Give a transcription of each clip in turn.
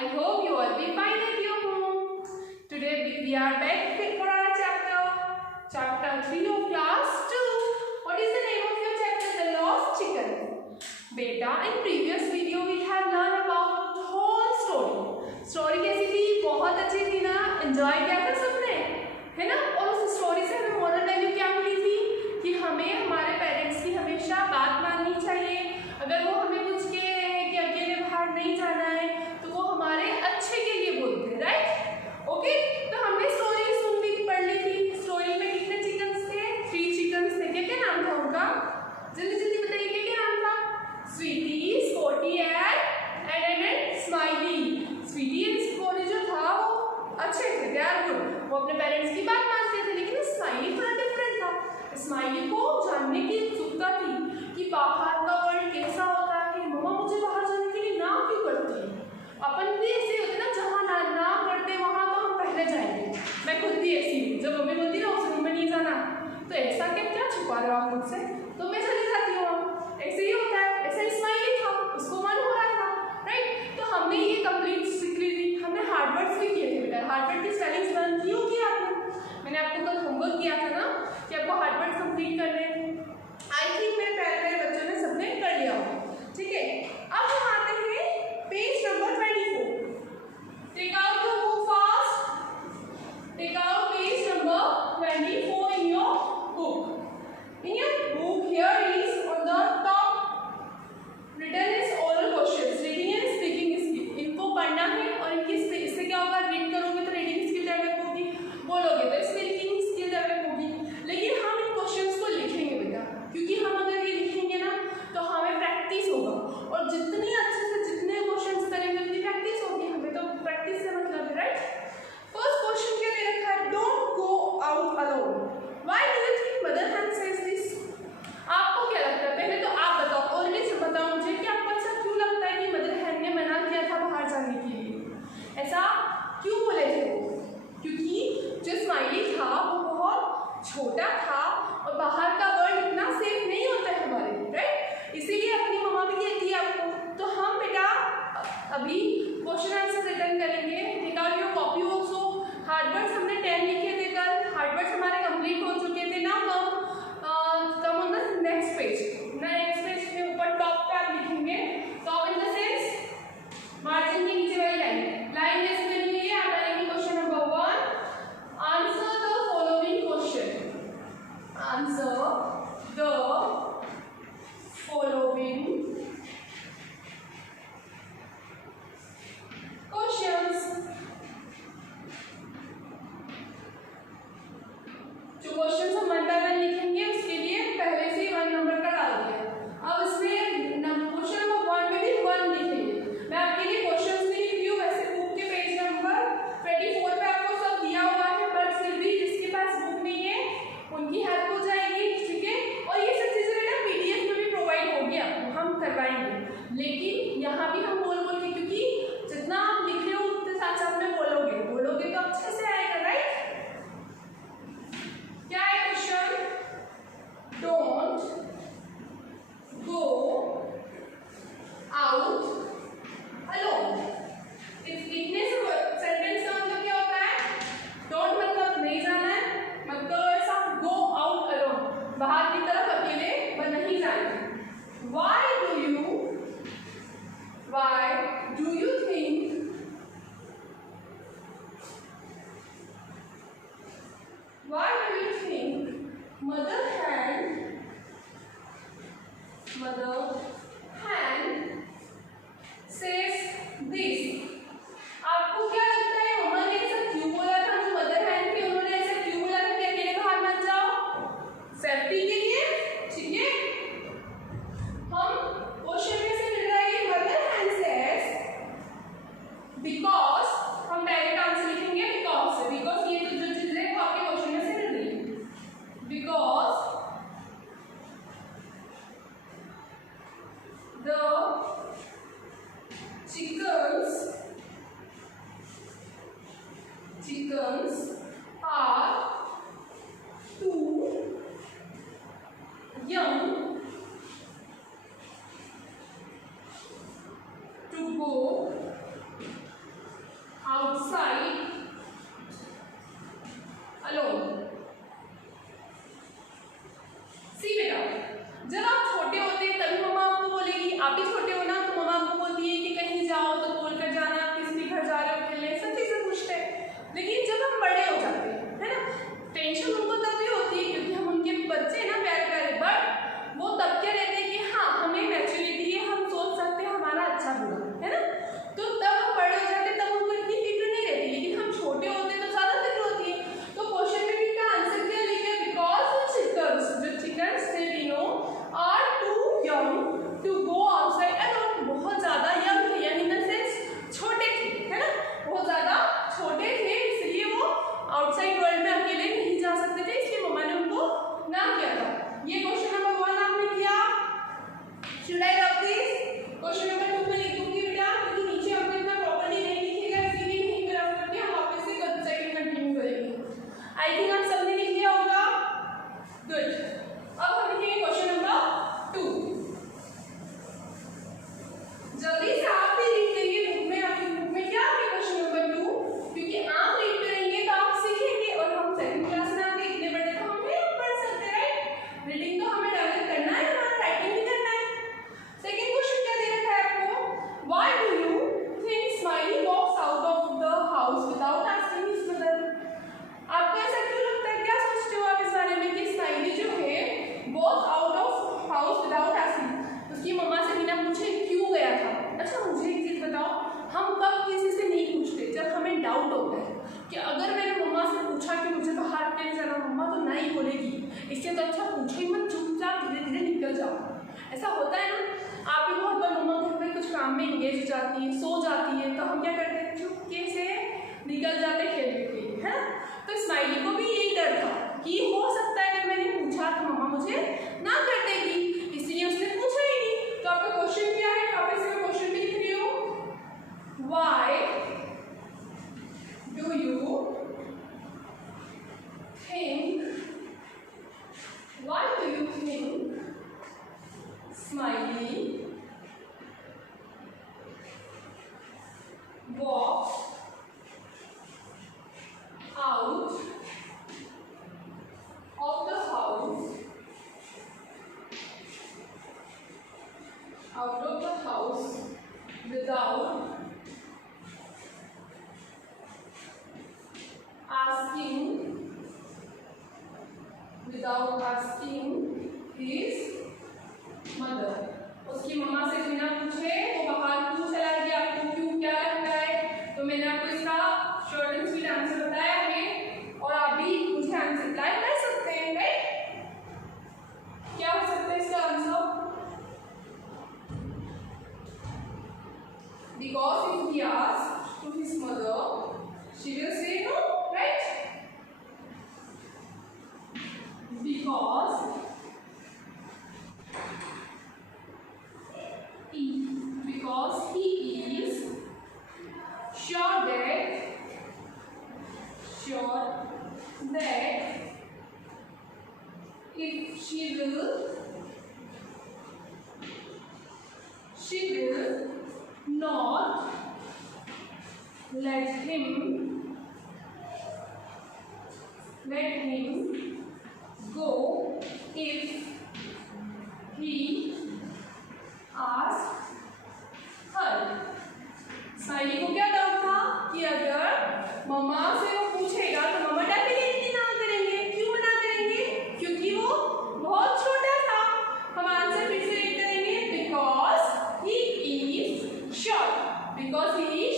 I hope you all be fine at your home. Today we are back for our chapter 3 of class 2. What is the name of your chapter? The Lost Chicken. Beta, in previous video we have learned about the whole story. Story कैसी थी? बहुत अच्छी थी ना? Enjoy किया था सबने, है ना? और उस स्टोरी से हमें मोरल वैल्यू क्या मिली थी कि हमें हमारे पेरेंट्स की हमेशा बात माननी चाहिए. अगर वो हमें कुछ कह रहे हैं कि अकेले बाहर नहीं जाना है तो वो हमारे अच्छे के लिए बोलते हैं, राइट? ओके, तो हमने स्टोरी सुन ली, पढ़ ली थी. स्टोरी में कितने चिकन्स थे? 3 चिकन्स थे. क्या क्या नाम था उनका? जल्दी जल्दी बताइए, क्या क्या नाम था? Sweetie, Spotty and Smiley. Sweetie and Spotty जो था वो अच्छे थे, दे आर गुड. वो अपने पेरेंट्स की बात मानते थे. लेकिन स्माइली थोड़ा डिफरेंट था. स्माइली को जानने की उत्सुकता थी कि बाहर का वर्ल्ड कैसा होता है. मम्मा मुझे बाहर जाने के लिए ना क्यों करती है? अपन भी ऐसे होते ना, जहाँ ना करते वहाँ तो हम पहले जाएंगे. मैं खुद भी ऐसी हूँ. जब मम्मी बोलती है ना उस रूम में नहीं जाना, तो ऐसा क्या छुपा रहे हो आप मुझसे, तो मैं चली जाती हूँ. ऐसे ही होता है. ऐसा स्माइली था, उसको मन हो रहा था, राइट? तो हमने ये कंप्लीट सीख ली थी. हमने हार्ड वर्ड्स भी किए थे बेटा. हार्ड वर्ड की स्पेलिंग्स लर्न की होगी आपने. मैंने आपको कल होमवर्क किया था ना कि आपको हार्ड वर्ड कंप्लीट करने. आई थिंक मेरे प्यारे बच्चों ने सबने कर लिया होगा, ठीक है? अब हम आते हैं page number 24. Take out the book fast. Take out page number 24 in your book. In your book, here is on the top written is oral questions. Reading and speaking skill. इनको पढ़ना है और इनकी इससे क्या होगा? रीड करोगे तो रीडिंग स्किल डेवलप होगी, बोलोगे तो स्पीकिंग स्किल डेवलप होगी. लेकिन हम इन क्वेश्चंस को लिखेंगे बेटा, क्योंकि हम अगर ये लिखेंगे ना तो हमें प्रैक्टिस होगा. और जितनी अच्छे से जितने क्वेश्चंस करेंगे उतनी प्रैक्टिस होगी. हमें तो प्रैक्टिस से मतलब है, राइट? फर्स्ट क्वेश्चन क्या दे रखा है? Don't go out alone. Why do you think mother hen says this? आपको क्या लगता है? पहले तो आप बताओ, ऑलवेज बताओ मुझे कि आपको ऐसा क्यों लगता है कि मदर हैन ने मना किया था बाहर जाने के लिए? ऐसा क्यों बोले थे वो? क्योंकि जो स्माइली था वो बहुत छोटा था और बाहर का वर्ल्ड इतना सेफ नहीं होता है हमारे लिए, राइट? इसीलिए अपनी मम्मा भी कहती है आपको. तो हम बेटा अभी क्वेश्चन आंसर रिटर्न करेंगे. Take out your copy also. Hard words हमने 10 लिखे थे कल. हार्ड वर्ड्स हमारे कंप्लीट हो चुके थे. Now come on the next page. Next page के ऊपर टॉप पे आप लिखेंगे. Top in the sense margin के नीचे वाली लाइन जैसे बनी हुई है. आप डालेंगे question number 1. Answer the following question. Answer the following questions. जो क्वेश्चंस हम 1 by 1 लिखेंगे उसके लिए पहले से 1 नंबर का डाल दिया. अब इसमें क्वेश्चन नंबर 1 में भी 1 लिखेंगे. मैं आपके लिए क्वेश्चंस भी लिख रही हूँ. वैसे बुक के पेज नंबर 24 पे आपको सब दिया हुआ है, बट फिर भी जिसके पास बुक नहीं है उनकी हेल्प हो जाएगी, ठीक है? और ये सब चीज़ें बेटा PDF में भी प्रोवाइड होगी, आपको हम करवाएंगे. लेकिन यहाँ भी हम बोल के, क्योंकि जितना आप लिख रहे हो उतने साथ साथ में बोलोगे तो अच्छे से आएगा, राइट? क्या है question? Don't go out alone. इतने से सेंटेंस का मतलब क्या होता है? डोंट मतलब नहीं जाना है, मतलब ऐसा गो आउट अलोन, बाहर की तरफ अकेले नहीं जाना है. Why do you think mother hen says this? आपको क्या लगता है मम्मा ने ऐसा क्यों बोला था? जो मदर हैन थी उन्होंने ऐसा क्यों बोला था कि अकेले बाहर मत जाओ? सेफ्टी के लिए, ठीक है? हम क्वेश्चन में से मिल रहा है मदर हैन सेज बिकॉज. हम डायरेक्ट आंसर लिखेंगे बिकॉज से. बिकॉज ये तो जो चीज है वो आपके क्वेश्चन में से मिल रही है. Because the chickens to go outside alone. बहुत ज़्यादा young थे, young in the sense छोटे थे, है ना, बहुत ज़्यादा छोटे थे, इसलिए वो outside world में अकेले नहीं जा सकते थे, इसलिए मम्मा ने उनको ना किया था। ये क्वेश्चन नंबर 1 आपने किया। Should I rub this? Question number 2 में लिख दूंगी बेटा, क्योंकि नीचे आपको इतना प्रॉपर्ली नहीं लिखेगा, इसलिए नहीं रब करके हम वापस से सेकंड कंटिन्यू करेंगे। आई थिंक आप सबने लिख लिया होगा। गुड। अब हम लिखेंगे क्वेश्चन नंबर 2। जल्दी से आप भी लिख लीजिए बुक में, आपकी बुक में क्या है क्वेश्चन नंबर 2, क्योंकि आप रीड करेंगे तो आप सीखेंगे और हम सेकंड क्लास में आके इतने बड़े तो हम नहीं पढ़ सकते, राइट। रीडिंग तो हमें डेवलप करना है, हमारा राइटिंग भी करना है। सेकंड क्वेश्चन क्या दे रखा है आपको, why do you think Smiley walks out of the house without asking his mother? आपको ऐसा क्यों लगता है, क्या सोचते हो आप इस बारे में कि स्माइली जो है walk out of house without asking, उसकी मम्मा से बिना पूछे क्यों गया था? अच्छा मुझे एक चीज़ बताओ, हम कब किसी से नहीं पूछते? जब हमें डाउट होता है कि अगर मैंने मम्मा से पूछा कि मुझे बाहर अकेले जाना, मम्मा तो ना ही बोलेगी, इससे तो अच्छा पूछो ही मत, चुपचाप धीरे धीरे निकल जाओ। ऐसा होता है ना, आप भी बहुत बार मम्मा घर में कुछ काम में इंगेज हो जाती है, सो जाती है, तो हम क्या करते हैं, चुपके से निकल जाते खेलने के लिए, है ना। तो स्माइली को भी यही डर था कि हो सकता है अगर मैंने पूछा तो मम्मा मुझे ना कर देगी, इसलिए उसने पूछा ही नहीं। तो आपका क्वेश्चन क्या है, आप इसमें क्वेश्चन भी लिख रही हो, why do you think, why do you think smiley walks out of the house without asking his mother? उसकी मम्मा से बिना पूछे वो बाहर क्यों चला गया, आपको क्यों क्या लगता है? तो मैंने आपको इसका शॉर्ट एंड स्वीट आंसर बताया है और आप भी मुझे आंसर रिप्लाई कर सकते हैं, राइट। क्या हो सकता है इसका answer? Because if he asks to his mother, she will say no, right? Because he is sure that if she will not let him go if he asks her. Smiley को क्या doubt था कि अगर मम्मा से वो पूछेगा तो मम्मा definitely ना करेंगे। क्यों ना करेंगे? क्योंकि वो बहुत छोटा था। हम आंसर फिर से रीड करेंगे, because he is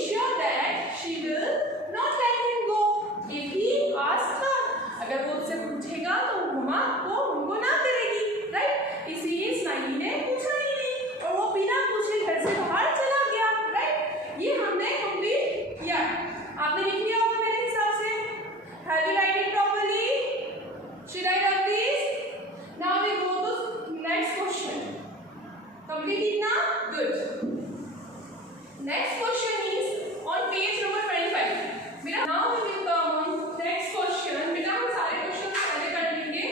sure that she will not let him go if he asks her. अगर वो उससे पूछेगा तो मम्मा को उनको ना करेगी, राइट। इसलिए स्माइली ने पूछा ही नहीं और वो बिना पूछे घर से बाहर चला गया, राइट। ये हमने कंप्लीट किया। आपने लिख लिया होगा मेरे हिसाब से। Have you write it properly? Should I rub this? Now we go to next question. Complete it ना? Good. Next question is on page number 25। बेटा now we will come on next question. बेटा हम सारे question पहले कर लेंगे,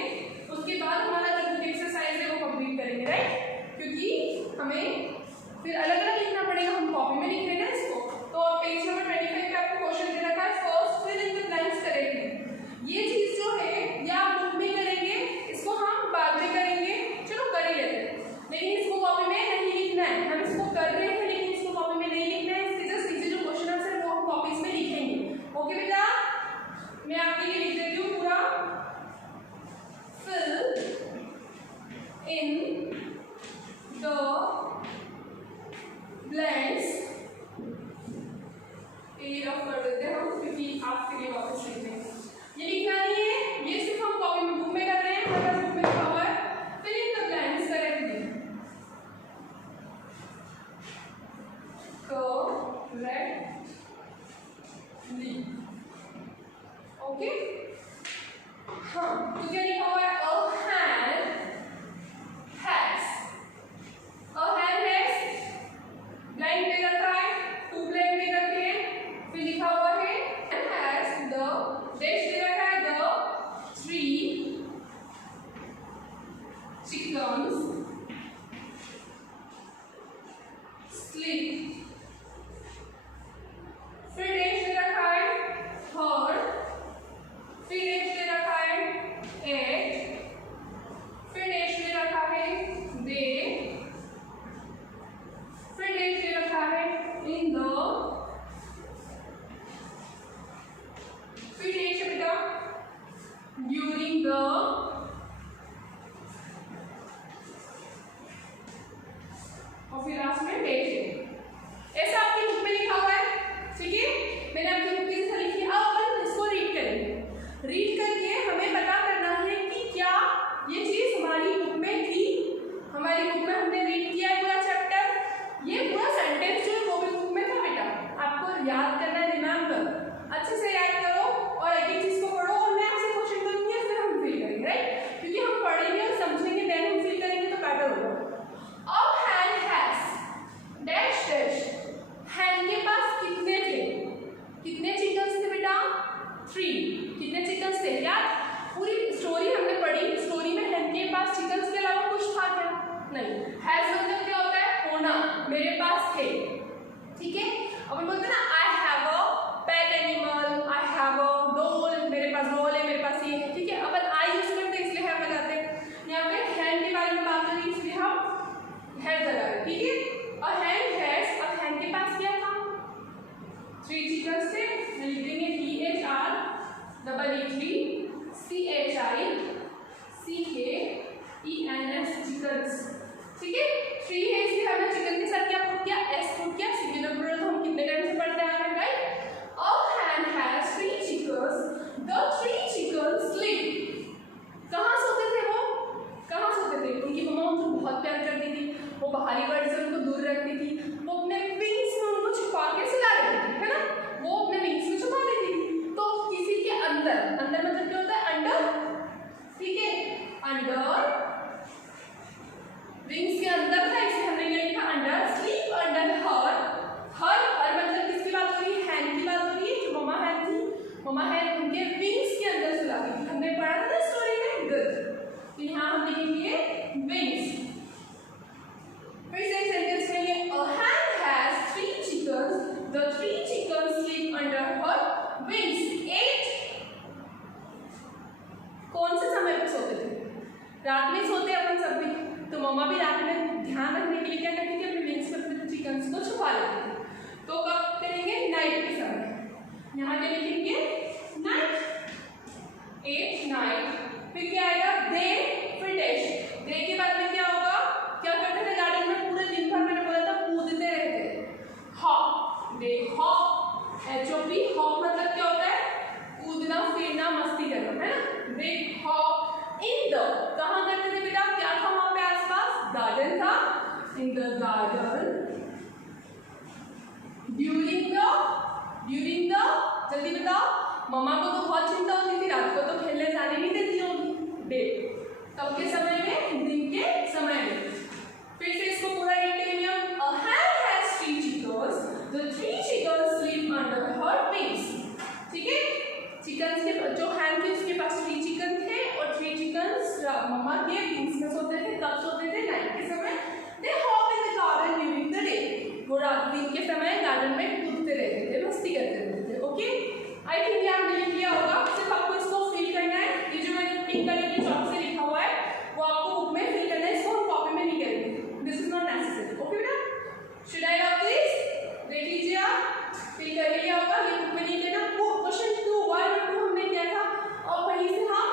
उसके बाद हमारा जो बुक एक्सरसाइज है वो कंप्लीट करेंगे, राइट। क्योंकि हमें फिर अलग अलग लिखना पड़ेगा, हम कॉपी में लिख रहे हैं ना इसको। तो पेज नंबर 25 पे आपको क्वेश्चन दे रखा है, first fill in the blanks करेंगे। ये चीज जो है या आप बुक में करेंगे, इसको हम बाद में करेंगे, चलो कर ही लेते हैं। लेकिन इसको कॉपी में नहीं लिखना है, हम इसको कर रहे हैं लेकिन इसको कॉपी में नहीं लिखना है। इसके जस्ट नीचे जो क्वेश्चन आंसर है वो हम कॉपीज में लिखेंगे। ओके बेटा, मैं आपके लिए लिख देती हूँ पूरा। Fill in the blanks, page off कर देते हैं हम, क्योंकि आपके लिए वापस लिख देंगे। ये लिखना नहीं है, ये सिर्फ हम कॉपी में बुक में कर रहे हैं। हमारे बुक में लिखा हुआ है fill in the blanks correctly. और फिर लास्ट में बेटे। ऐसा आपकी बुक में लिखा हुआ है, ठीक है, मैंने आपकी बुक में लिखी है। अब अपन इसको रीड करेंगे। रीड करके हमें पता करना है कि क्या ये चीज हमारी बुक में थी, हमारी बुक में हमने रीड किया है पूरा चैप्टर, ये पूरा सेंटेंस जो है वो भी बुक में था बेटा। आपको याद करना है, रिमेंबर, अच्छे से याद करो और एक एक चीज को पढ़ो और मैं आपसे क्वेश्चन करूंगी फिर हम फिल करेंगे, राइट, क्योंकि हम पढ़ेंगे और समझेंगे देन हम फिल करेंगे तो बेटर होगा। अब hand has dash dash, hand के पास कितने थे, कितने चिकन्स थे बेटा, 3। कितने चिकन्स थे यार, पूरी स्टोरी हमने पढ़ी, स्टोरी में हैंड के पास चिकन्स के अलावा कुछ था क्या, नहीं। हैज मतलब क्या होता है, होना, मेरे पास थे, ठीक है। अब बोलते हैं ना I have a pet animal, I have a doll, मेरे पास डॉल है, मेरे पास ये है, ठीक है। अपन आई यूज करते हैं इसलिए हैव लगाते हैं। यहाँ पे हैंड के बारे में बात करें इसलिए हम हैज लगा रहे हैं, ठीक है। और हैंड हैज, अब हैंड के पास क्या था, 3 चिकन्स थे, लिख देंगे THREECHICKENS चिकन्स, ठीक है। 3 है इसलिए हमने चिकन के साथ क्या पुट किया, एस पुट किया, सिंगुलर प्लूरल तो हम कितने टाइम से पढ़ते आ रहे हैं, राइट। अब hand has 3 chickens, the 3 chickens sleep। कहाँ सोते थे वो, कहाँ सोते थे, उनकी मम्मा उनको बहुत प्यार करती थी, वो बाहरी वर्ल्ड से उनको दूर रखती थी, वो अपने विंग्स में उनको छुपा के सुला देती थी, है ना, वो अपने विंग्स में छुपा देती थी। तो किसी के अंदर, अंदर मतलब क्या होता है, अंडर, ठीक है, अंडर विंग्स के अंदर था इसलिए हमने क्या लिखा, अंडर, स्लीप अंडर हर, हर मतलब किसकी बात हो रही है, हैंड की बात हो रही है, जो मम्मा हैंड थी, मम्मा हैंड उनके विंग्स के अंदर सुलाती थी, हमने पढ़ा था ना स्टोरी में, गुड। तो यहाँ हम लिखेंगे विंग्स। फिर से एक सेंटेंस करेंगे, a hen has 3 chickens, the 3 chickens sleep under her wings। 8 कौन से समय पर सोते थे, रात में सोते अपन सब भी, तो मम्मा भी रात में ध्यान रखने के लिए क्या करती थी, अपने विंग्स में अपने चिकन्स को छुपा लेती थी। तो कब करेंगे, नाइट के समय, यहाँ पे लिखेंगे नाइट, 8 नाइट। फिर क्या आएगा, डे, फिर डैश, डे के बाद में क्या होगा, क्या करते थे गार्डन में पूरे दिन भर, मैंने बोला था कूदते रहते, hop, day hop, HOP, hop मतलब क्या होता है, कूदना फिरना मस्ती करना, है ना, डे हॉप। इन द, कहाँ करते थे बेटा, क्या था वहां पे आसपास, गार्डन था, इन द गार्डन, ड्यूरिंग द, जल्दी बताओ, मम्मा को तो बहुत चिंता होती थी, रात को तो खेलने जाने नहीं देती होगी, डे, तब के समय में, दिन के समय में। फिर से इसको पूरा रीड करेंगे हम, a hen has 3 chickens, the 3 chickens sleep under her wings, ठीक है। चिकन्स के जो हैन थे उसके पास 3 चिकन थे और 3 चिकन्स मम्मा के विंग्स में सोते थे, कब सोते थे, नाइट के समय। They hop in the garden during the day, वो रात दिन के समय गार्डन में कूदते रहते थे, मस्ती करते रहते थे, ओके। आई थिंक ये आपने लिख लिया होगा, सिर्फ आपको इसको फिल करना है, ये जो मैंने पिंक कलर के चॉक से लिखा हुआ है वो आपको बुक में फिल करना है, इसको हम कॉपी में नहीं करेंगे, this is not necessary, okay बेटा। शुड आई रॉक दिस, देख लीजिए आप, फिल कर लिया होगा, ये बुक में नहीं देना। क्वेश्चन 2 1 और 2 हमने किया था और वहीं से हम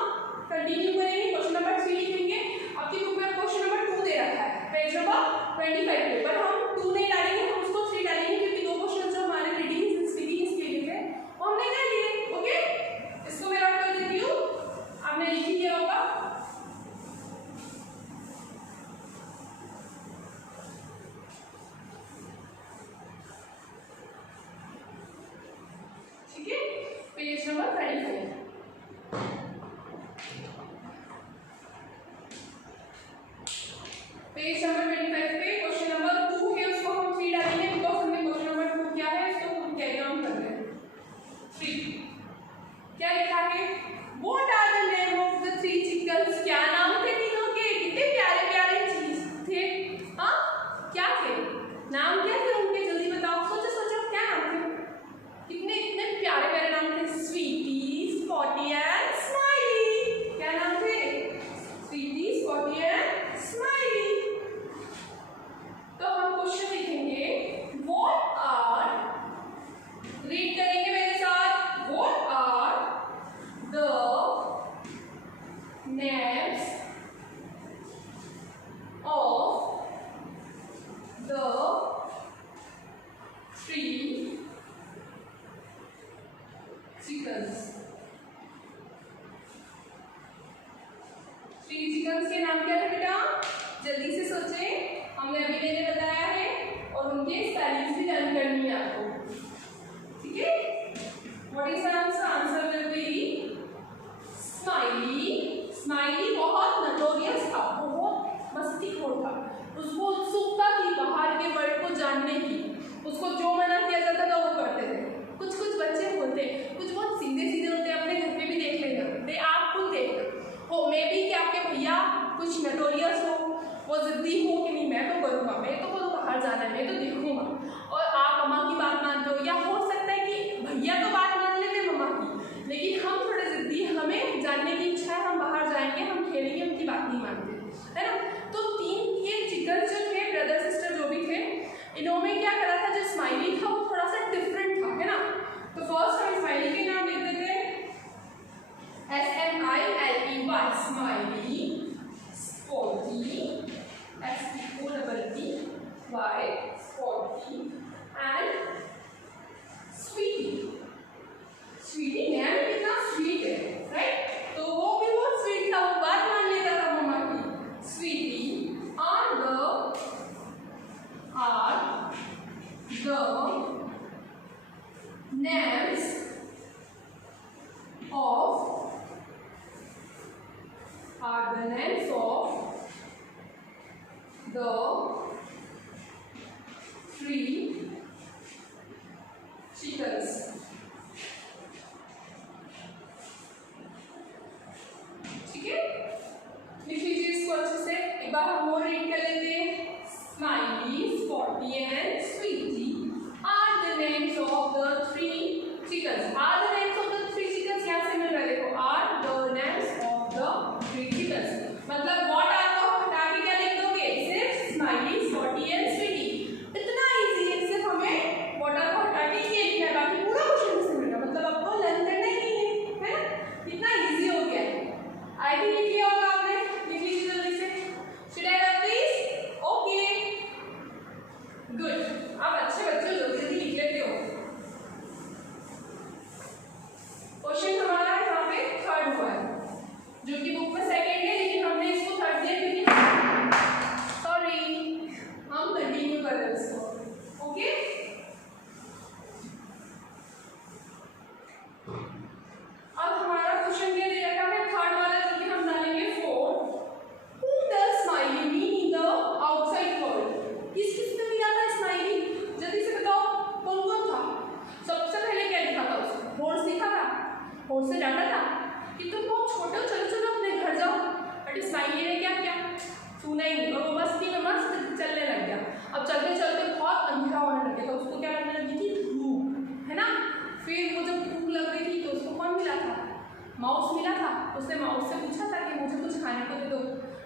कंटिन्यू करेंगे, क्वेश्चन नंबर 3 लिखेंगे। आपकी बुक में क्वेश्चन नंबर 2 दे रखा है, पेज नंबर 25 पे, पर हम 2 नहीं डालेंगे, हम उसको 3 डालेंगे, क्योंकि 2 क्वेश्चन जो हमारे रीडिंग स्पीकिंग के लिए थे वो हमने कर लिए, ओके। इसको मैं रख कर देती हूँ, आपने लिख लिया होगा। ठीक है, पेज नंबर 25, पेज नंबर 25 पे क्वेश्चन नंबर 2 है, उसको हम 3 डालेंगे, बिकॉज हमने क्वेश्चन नंबर 2 किया है, इसको हम कैरी ऑन कर रहे हैं। 3 क्या लिखा है, what are the name of the 3 chickens, क्या नाम थे तीनों के, कितने प्यारे प्यारे चीज थे, हाँ क्या थे, नाम क्या थे उनके, जल्दी बताओ, सोचो सोचो क्या नाम थे, कितने इतने प्यारे प्यारे नाम थे, स्वीटीज, the 3 chickens। 3 चिकन्स के नाम क्या थे बेटा? जल्दी से सोचें, हमने अभी मैंने बताया है और उनके स्पेलिंग्स भी लर्न करनी है आपको, ठीक है? What is the answer? Answer will be smiley. Smiley बहुत नटोरियस था, बहुत मस्तीखोर था, उसको उत्सुकता थी बाहर के वर्ल्ड को जानने की, उसको जो मना किया जाता था वो करते थे। कुछ कुछ बच्चे होते, कुछ बहुत सीधे सीधे होते, अपने घर पे भी देख लेना, आप खुद देखना हो, मे बी कि आपके भैया कुछ नटोरियस हो, वो जिद्दी हो कि नहीं मैं तो करूँगा, मैं तो करूँ, बाहर जाना है मैं तो देखूंगा, और आप मम्मा की बात मानते हो, या हो सकता है कि भैया तो बात मान लेते मम्मा की, लेकिन हम थोड़े जिद्दी, हमें जानने की इच्छा है, हम बाहर जाएंगे, हम खेलेंगे, उनकी बात नहीं मानते, है ना? तो 3 ये चिकन जो थे, ब्रदर सिस्टर जो भी थे, इन्होंने क्या करा था, जो स्माइली था वो थोड़ा सा डिफरेंट था, है ना? तो फर्स्ट हम स्माइली के नाम लिख देते हैं SMILEY, Smiley, Spotty, SPOTTY, Spotty, and Sweetie. Sweetie नया में कितना स्वीट है, राइट? तो वो भी बहुत स्वीट था, वो बात मान लेता था मम्मा की। Sweety are the names of the 3 chickens। ठीक है, लिख लीजिए इसको अच्छे से, एक बार हम और रीड कर लेते हैं। Smiley, Spotty and Sweetie are the names of the 3 chickens। Are the names of the 3 chickens यहाँ से मिल रहा है, देखो, are the names of the 3 chickens, मतलब व्हाट आर को हटा के क्या लिख दोगे? सिर्फ स्माइली, स्पॉटी एंड स्वीटी। इतना इजी है, सिर्फ हमें व्हाट आर को हटा के ये लिखना है, बाकी पूरा क्वेश्चन से मिलेगा, मतलब आपको लर्न करना ही नहीं है, है ना? इतना इजी हो गया है। आई थिंक लिख लिया होगा आपने, लिख लीजिए जल्दी से। Should I rub this? Okay, good. आप अच्छे बच्चे जल्दी जल्दी लिख लेते हो। क्वेश्चन हमारा यहाँ पे 3rd हुआ है, जो कि बुक में 2nd है, लेकिन हमने इसको 3rd दिया क्योंकि सॉरी हम कंटिन्यू कर रहे हैं इसको, ओके? अब हमारा क्वेश्चन क्या दे रखा है 3rd वाला, जो कि हम डालेंगे 4। Whom does smiley mean in the outside world? किस किस ने मिला था स्माइली? जल्दी से बताओ, कौन कौन था? सबसे पहले क्या लिखा था उसने? हॉर्स लिखा था, हॉर्स से डांटा था कि तुम बहुत छोटे हो, चलो चलो अपने घर जाओ, बट स्माइली ने क्या किया? सुना ही नहीं, और वो मस्ती में मस्त चलने लग गया। अब चलते चलते बहुत अंधेरा होने लग गया, तो उसको क्या लगने लगी थी? भूख, है ना? फिर वो जब भूख लग रही थी तो उसको कौन मिला था? माउस मिला था। उसने माउस से पूछा था कि मुझे कुछ खाने को दे दो,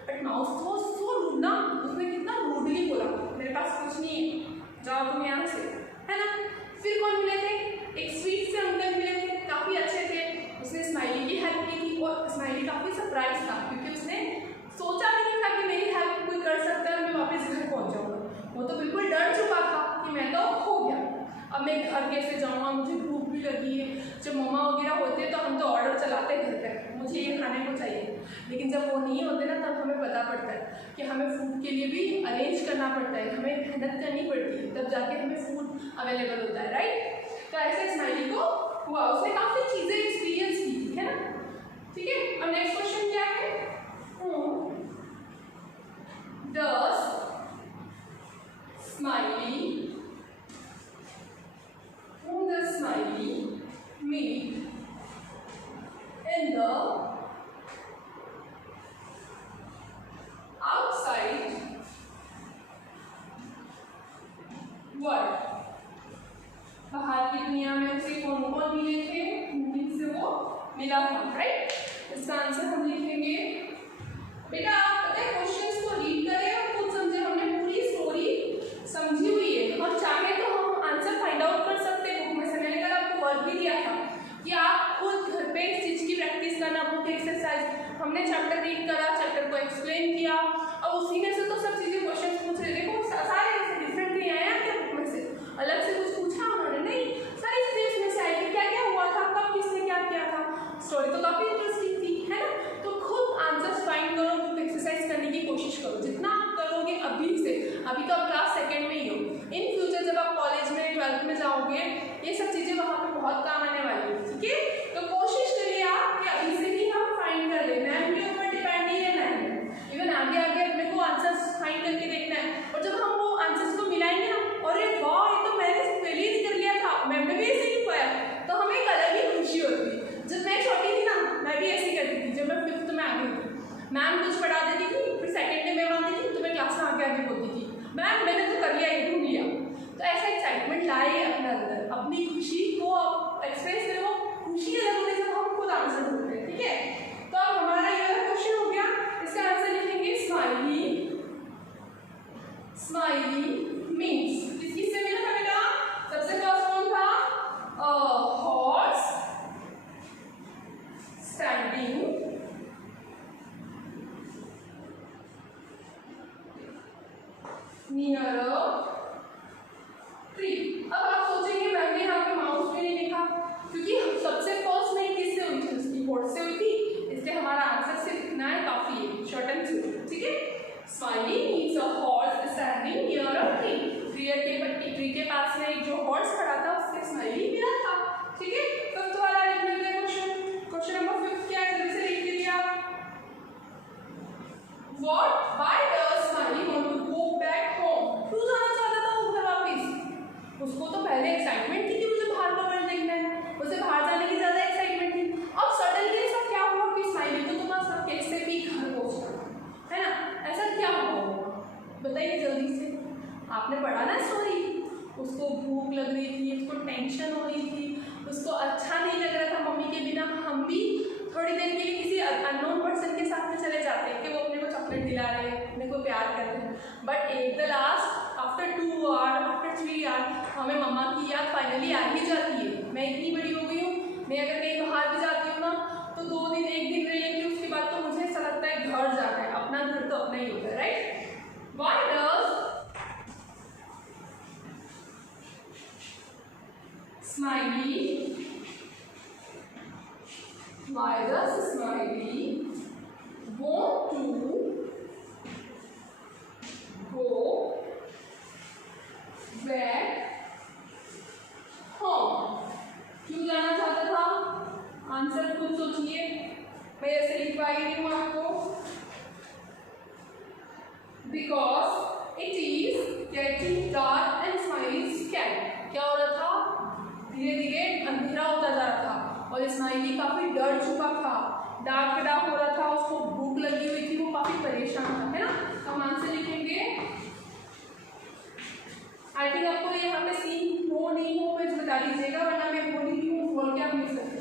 बट माउस तो सो रूड ना, उसने कितना रूडली बोला, मेरे पास कुछ नहीं है, जाओ तुम यहाँ से, है ना? फिर कौन मिले थे? एक स्वीट से अंकल मिले थे, काफ़ी अच्छे थे, उसने स्माइली की हेल्प की थी, और स्माइली काफ़ी सरप्राइज था क्योंकि उसने सोचा भी नहीं था कि मेरी हेल्प कोई कर सकता है और मैं वापस घर पहुँच जाऊँगा। वो तो बिल्कुल डर चुका था कि मैं तो खो गया, अब मैं घर कैसे जाऊँगा, मुझे भूख भी लगी है। जब मम्मा वगैरह होते तो हम तो ऑर्डर चलाते घर पे, मुझे ये खाने को चाहिए, लेकिन जब वो नहीं होते ना तब हमें पता पड़ता है कि हमें फूड के लिए भी अरेंज करना पड़ता है, हमें मेहनत करनी पड़ती है, तब जाके हमें फूड अवेलेबल होता है, राइट? तो ऐसे स्माइली को हुआ, उसने काफ़ी चीज़ें एक्सपीरियंस की, है ना? ठीक है, अब नेक्स्ट क्वेश्चन क्या है? Does smiley meet in the outside world? बाहर की दुनिया में उसे कौन कौन मिले थे, जिनसे वो मिला था, राइट? इसका आंसर हम लिखेंगे। बेटा आप पता है क्वेश्चंस को रीड करें और खुद समझे, हमने पूरी स्टोरी समझी हुई है, और चाहे तो हम आंसर फाइंड आउट कर सकते हैं बुक में से। मैंने कल आपको वर्क भी दिया था कि आप खुद घर पे इस चीज़ की प्रैक्टिस करना, बुक एक्सरसाइज। हमने चैप्टर रीड करा, चैप्टर को एक्सप्लेन किया, और उसी में से तो सब चीज़ें क्वेश्चन पूछ रहे। देखो सारे जाओगे, ये सब चीजें वहाँ पे बहुत काम आने वाली है। ठीक है, तो कोशिश करिए आप कि अभी से ही हम फाइंड कर ले। मैम के ऊपर डिपेंड नहीं है मैम, इवन आगे आगे अपने को आंसर्स फाइंड करके देखना है, और जब हम वो आंसर्स को मिलाएंगे ना, अरे वाह ये तो मैंने पहले ही कर लिया था, मैम ने भी ऐसे ही पाया, तो हमें एक अलग ही खुशी होती है। जब मैं छोटी थी ना, मैं भी ऐसे ही करती थी। जब मैं 5th में आ गई थी, मैम कुछ पढ़ा देती थी, फिर सेकंड डे मैम आती थी तो मैं क्लास में आगे आगे बोलती थी, मैम मैंने तो कर लिया, ये ढूंढ लिया। तो ऐसा एक्साइटमेंट लाए अपने अंदर, अपनी खुशी को एक्सप्रेस करें। वो खुशी अलग होती है जब हम खुद आंसर ढूंढते हैं। ठीक है, तो अब हमारा ये वाला क्वेश्चन हो गया, इसका आंसर लिखेंगे स्माइली। स्माइली मीन्स किस किस से मिला था बेटा? सबसे फर्स्ट कौन था? Horse standing near a tree. अब आप सोचेंगे मैम ने यहाँ पे माउस भी नहीं लिखा, क्योंकि सबसे फर्स्ट में किससे हुई थी? उसकी हॉर्स से हुई थी, इसलिए हमारा आंसर सिर्फ इतना है, काफी है, शॉर्ट एंड स्वीट। ठीक है, smiley means a horse standing near a tree. Tree के पास में एक जो हॉर्स खड़ा था उससे स्माइली मिला था। ठीक है, फिफ्थ वाला लिख लेते हैं क्वेश्चन नंबर 5 क्या है, जल्दी से लिख दीजिए आप। Why does Smiley want to go back home? क्यों जाना चाहता था वो घर वापस? उसको तो पहले एक्साइटमेंट थी कि मुझे बाहर का वर्ल्ड देखना है, उसे बाहर जाने की ज्यादा एक्साइटमेंट थी। अब सडनली ऐसा क्या हुआ कि स्माइली को तो बस कैसे भी घर पहुंचना है ना, ऐसा क्या हुआ बताइए जल्दी से। आपने पढ़ा ना स्टोरी, उसको भूख लग रही थी, उसको टेंशन हो रही थी, उसको अच्छा नहीं लग रहा था मम्मी के बिना। हम भी थोड़ी देर के लिए किसी अननोन पर्सन के साथ में चले जाते हैं कि वो अपने को चॉकलेट दिला रहे हैं, अपने को प्यार करते हैं, but at the last after 2 hour after 3 hour हमें मम्मा की याद फाइनली आ ही जाती है। मैं इतनी बड़ी हो गई हूँ, मैं अगर कहीं बाहर भी जाती हूँ ना तो 2 दिन 1 दिन रहेगी, उसके बाद तो मुझे ऐसा लगता है घर जाना है, अपना घर तो अपना ही होता है, right? Why does Smiley want to go back home? क्यों जाना चाहता था? आंसर खुद सोचिए, मैं ऐसे लिखवाई रही हूँ आपको। Because it is getting dark and Smiley is scared. क्या हो रहा था? धीरे धीरे अंधेरा होता जा रहा था और स्माइली काफी डर चुका था, डार्क डार्क हो रहा था, उसको भूख लगी हुई थी, वो काफी परेशान था, है ना। हम आंसर लिखेंगे, आई थिंक आपको यहाँ पे सीन हो नहीं हो मुझे बता दीजिएगा, वरना मैं बोली भी हूँ बोल के आप लिख सकते हैं।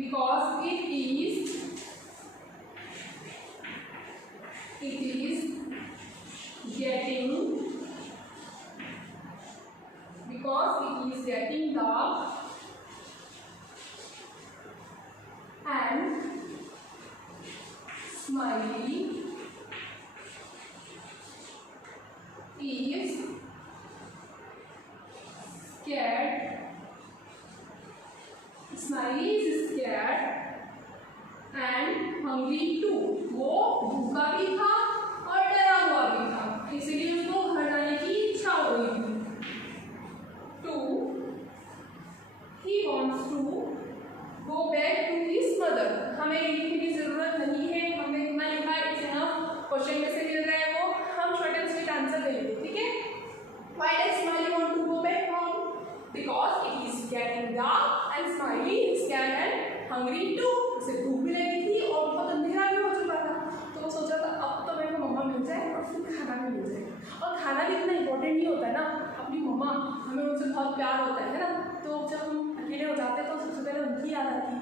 because it is getting dark and Smiley is scared. Smiley is scared and hungry too. वो भूखा भी था और डरा हुआ भी था, इसलिए उसको घर जाने की इच्छा हो रही थी। He wants to go back to his mother. हमें लिखने की जरूरत नहीं है, हमने इतना लिखा है, इट्स इनफ। क्वेश्चन में से मिल रहा है वो, हम शॉर्ट एंड स्वीट आंसर दे लेंगे, ठीक है। Why does Smiley want to go back home? Because it is getting dark and Smiley is scared and hungry too. उसे भूख भी लगी थी और बहुत अंधेरा भी हो चुका था, तो वो सोचा था अब तो मेरे को मम्मा मिल जाए और फिर खाना भी मिल जाए। और खाना भी इतना इम्पोर्टेंट नहीं होता है ना, अपनी मम्मा, हमें उनसे बहुत प्यार होता है ना, तो जब हम अकेले हो जाते हैं तो सबसे पहले उनकी याद आती है,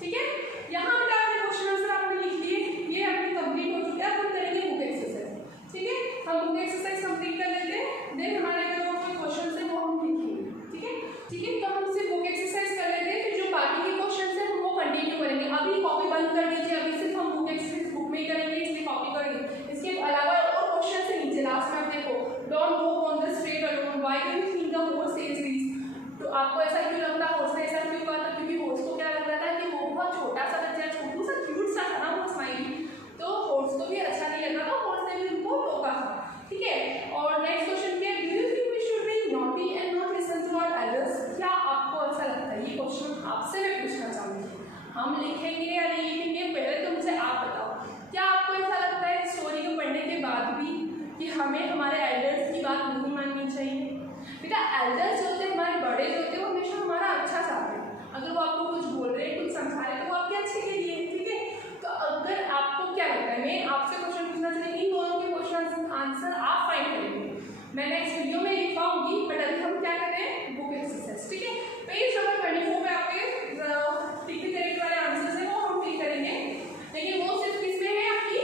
ठीक है। यहाँ पे आपने क्वेश्चन आंसर आपने लिख लिए, ये अपनी कंप्लीट हो चुका है। हम करेंगे बुक एक्सरसाइज, ठीक है। हम बुक एक्सरसाइज कंप्लीट कर लेते हैं, देन हमारे जो क्वेश्चन है वो हम लिखेंगे, ठीक है। ठीक है, तो हम सिर्फ बुक एक्सरसाइज कर लेते हैं, फिर जो बाकी के क्वेश्चन है वो कंटिन्यू करेंगे। अभी कॉपी बंद कर दीजिए, अभी सिर्फ हम बुक एक्सरसाइज बुक में ही करेंगे, इसलिए कॉपी करेंगे। इसके अलावा और क्वेश्चन से नीचे लास्ट में देखो, don't go on the straight alone, why do you think the horse says this. तो आपको ऐसा क्यों लग रहा है हॉर्स ने ऐसा क्यों कहा था? क्योंकि हॉर्स को क्या लग रहा था कि वो बहुत छोटा सा बच्चा, छोटू सा क्यूट सा था ना वो स्माइली, तो हॉर्स को भी अच्छा नहीं लग रहा था, हॉर्स ने भी उनको टोका था। ठीक है। और नेक्स्ट क्वेश्चन क्या है, do you think we should be naughty and not listen to our elders? क्या आपको ऐसा लगता है? ये क्वेश्चन आपसे मैं पूछना चाहूँगी। हम लिखेंगे या नहीं लिखेंगे, पहले तो मुझे आप बताओ, क्या आपको ऐसा लगता है स्टोरी को पढ़ने के बाद भी कि हमें हमारे एल्डर्स की बात नहीं माननी चाहिए? बेटा एल्डर्स जो होते हैं, हमारे बड़े जो होते हैं, वो हमेशा हमारा अच्छा चाहते हैं। अगर वो आपको कुछ बोल रहे हैं, कुछ समझा रहे हैं, तो वो आपके अच्छे के लिए, ठीक है। तो अगर आपको क्या लगता है, मैं आपसे क्वेश्चन पूछना चाहती हूँ, इन दोनों के क्वेश्चन आंसर आप फाइंड करेंगे। मैं नेक्स्ट वीडियो में लिखवाऊंगी, बट अभी हम क्या कर रहे हैं, बुक एक्सरसाइज, ठीक है। पेज नंबर 24 पे आपके टिक करेक्ट वाले आंसर्स हैं, वो हम फिल करेंगे, लेकिन वो सिर्फ किसमें है, आपकी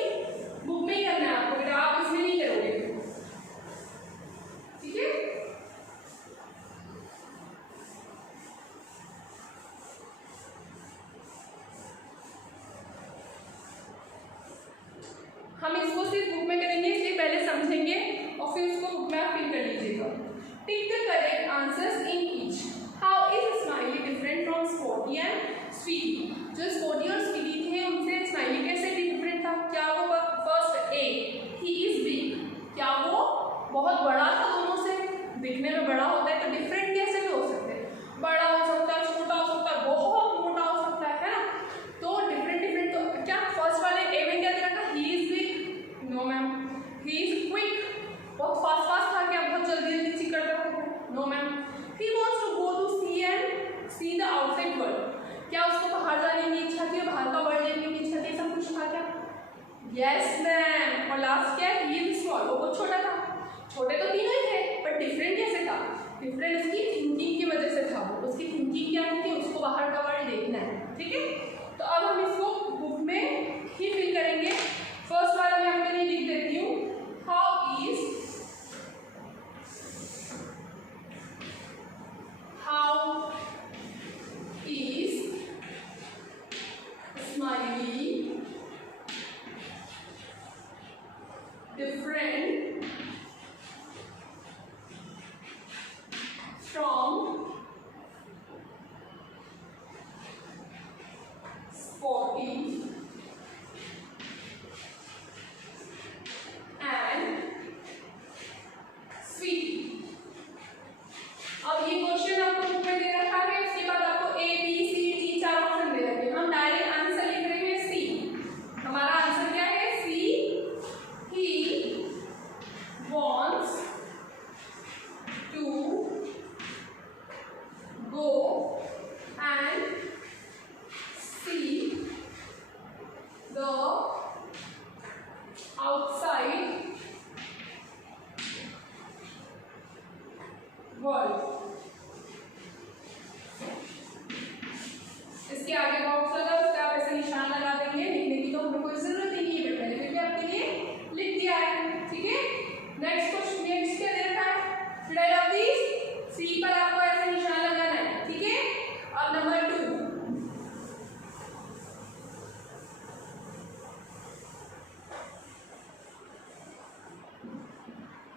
बुक में ही करना है आपको बेटा, आप इसमें नहीं करोगे, ठीक है। हम इसको सिर्फ बुक में करेंगे, इसलिए पहले समझेंगे और फिर उसको बुक में आप फिल कर लीजिएगा। Tick the correct answers in each. How is Smiley different from Sporty and Sweetie? जो स्पोर्टी और स्वीटी थे उनसे स्माइली कैसे डिफरेंट था? क्या वो first A, he is big, क्या वो बहुत बड़ा था दोनों से? दिखने में बड़ा होता है तो डिफरेंट कैसे भी हो सकते हैं, बड़ा हो सकता है, छोटा हो सकता है, बहुत मोटा हो सकता है ना। तो डिफरेंट डिफरेंट, तो क्या फर्स्ट वाले ए में क्या दिया था, he is big? No ma'am. He is quick, बहुत फास्ट फास्ट था, क्या बहुत जल्दी जल्दी चिकड़ता था? No ma'am. He wants to go to see and see the outside world, क्या उसको बाहर जाने की इच्छा थी और बाहर का वर्ल्ड देखने की इच्छा थी? सब कुछ था क्या? Yes ma'am. और लास्ट क्या है, ही इज स्मॉल, वो बहुत छोटा था। छोटे तो तीनों ही थे, पर डिफरेंट कैसे था? डिफरेंट उसकी थिंकिंग की वजह से था। वो उसकी थिंकिंग क्या थी कि उसको बाहर का वर्ल्ड देखना है, ठीक है। तो अब हम इसको बुक में ही फिल करेंगे। फर्स्ट वाला मैं आपके लिए लिख देती हूँ, how is smiley different from sporty and sweetie। अब ये क्वेश्चन आपको बुक में दे रखा है, उसके बाद आपको A B C D 4 option दे रखे हैं। हम डायरेक्ट आंसर लिख रहे हैं सी। हमारा आंसर क्या है, सी। ही wants to go and see the outside world। इसके आगे बॉक्स लगा, उसका आप ऐसे निशान लगा देंगे। लिखने की तो हमें कोई जरूरत नहीं है, मैंने फिर भी आपके लिए लिख दिया है, ठीक है। नेक्स्ट क्वेश्चन, नेक्स्ट क्या दे रखा है, शुड आई लव दिस? सी पर आपको ऐसे निशान लगाना है, ठीक है। अब नंबर 2,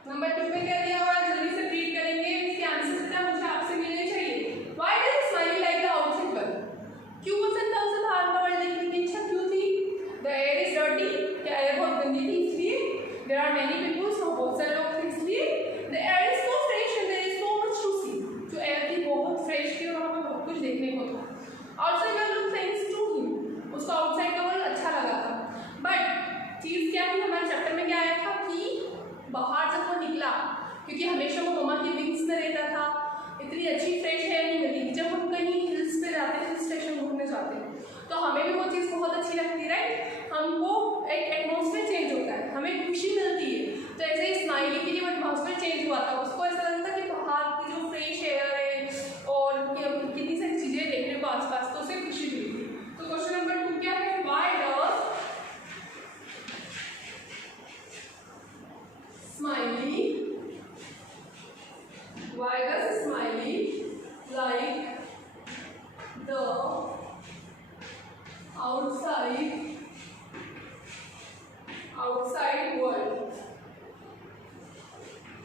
नंबर 2 में क्या दिया हुआ है, जल्दी से रीड करेंगे। इसके आंसर क्या मुझे आपसे मिलने चाहिए। Why does smiley like the outside world? क्यों पसंद था उसे बाहर का वर्ल्ड देखने की इच्छा क्यों थी? द एयर इज डर्टी, क्या एयर बहुत गंदी थी इसलिए? देयर आर मेनी पीपल्स, बहुत सारे लोग थे इसलिए? The air is so fresh and there is so much to see, जो एयर थी बहुत फ्रेश थी और वहाँ पे बहुत कुछ देखने को था। Outside world looks nice to him, उसको आउटसाइड का वर्ल्ड अच्छा लगा था। बट चीज़ क्या थी, हमारे चैप्टर में क्या आया था कि बाहर जब वो निकला, क्योंकि हमेशा वो मम्मा की विंग्स में रहता था, इतनी अच्छी फ्रेश एयर नहीं मिलती। जब हम कहीं हिल्स पे जाते हैं, हिल स्टेशन घूमने जाते हैं, तो हमें भी वो चीज़ बहुत अच्छी लगती है, राइट। हमको एक एटमॉस्फेयर चेंज होता है, हमें खुशी मिलती है। तो ऐसे ही स्माइली के लिए वो एटमॉस्फेयर चेंज हुआ था, उसको ऐसा लगता कि बाहर की जो फ्रेश एयर है और कितनी सारी चीज़ें देखने को आसपास, तो उसे खुशी मिलती है। तो क्वेश्चन नंबर 2 क्या है, why does Smiley, why does Smiley like the outside world?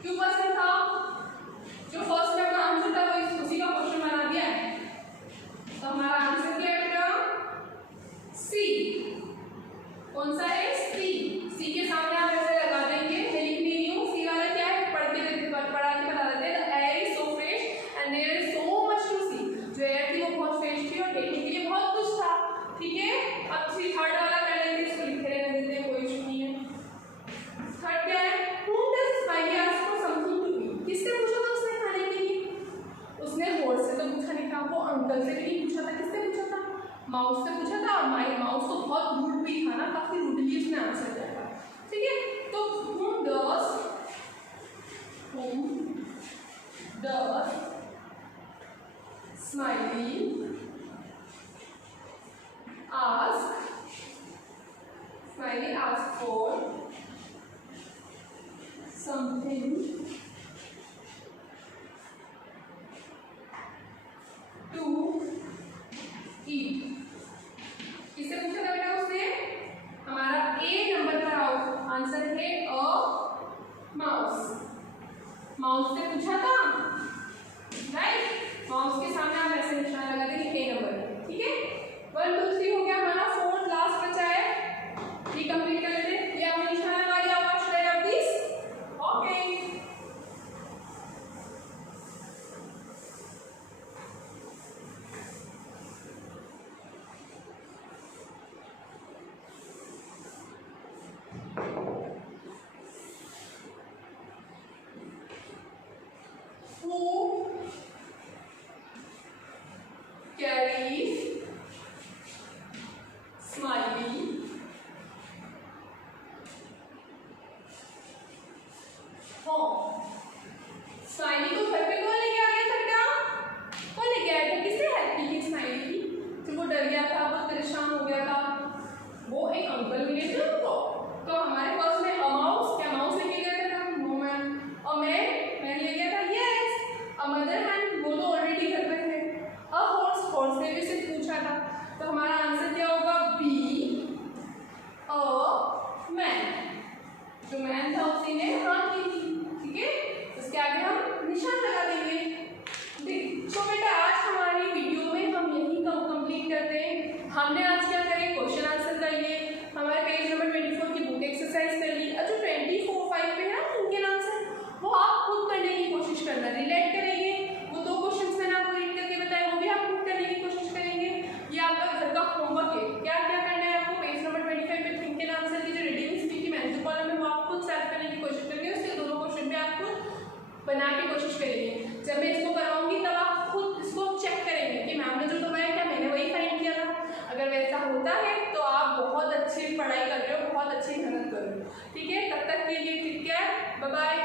क्यों पसंद था? something to eat। किससे पूछा था बेटा उसने? हमारा ए नंबर पर आंसर है अ माउस। माउस से पूछा था, राइट। माउस के सामने आप ऐसे निशान लगा देंगे ए नंबर, ठीक है। 1 2 3 हो गया हमारा, 4th लास्ट बचा है, ये कंप्लीट कर लेते हैं। ये आपने निशान लगा दिया, आप should have this, okay. Who carries smiley home? Smiley को घर पे कौन लेके आ गया था बेटा? कौन लेके आया था? किसने हेल्प की थी स्माइली की? तो वो डर गया था, वो परेशान हो गया था, वो एक अंकल मिले थे उनको। तो हमारे पास में माउस, क्या माउस लेके गया था? No ma'am. और मैं ले गया था, यस। अ मदर हैंड, वो तो ऑलरेडी घर पे थे। अ हॉर्स, हॉर्स ने भी सिर्फ पूछा था, तो हमारा आंसर क्या होगा? Be a man. जो मैन था उसी ने हाँ की थी, ठीक है। उसके आगे हम निशान लगा देंगे। तो बेटा आज हमारी वीडियो में हम यही कंप्लीट करते हैं। हमने आज क्या करे, क्वेश्चन आंसर कर लिए, हमारे पेज नंबर 24 की बुक एक्सरसाइज कर ली। और जो 24-5 पे है इंडियन आंसर, वो आप खुद करने की कोशिश करना, रिलेट करेंगे। वो 2 क्वेश्चंस मैंने आपको रीड करके बताए, वो भी आप खुद करने की कोशिश करेंगे। ये आपका घर का होमवर्क है। क्या क्या करना है आपको? पेज नंबर 25 पे थिंक एंड आंसर की जो रीडिंग स्पीच की मैंने कॉलम है, वो आप खुद सॉल्व करने की कोशिश करेंगे। उसके दोनों क्वेश्चन भी आप खुद बना के कोशिश करेंगे। जब मैं इसको करवाऊंगी तब आप खुद इसको चेक करेंगे कि मैम ने जो बताया क्या मैंने वही फाइंड किया था। अगर वैसा होता है तो आप बहुत अच्छी पढ़ाई कर रहे हो, बहुत अच्छी मेहनत कर रहे हो, ठीक है। तब तक के लिए टेक केयर, बाय बाय।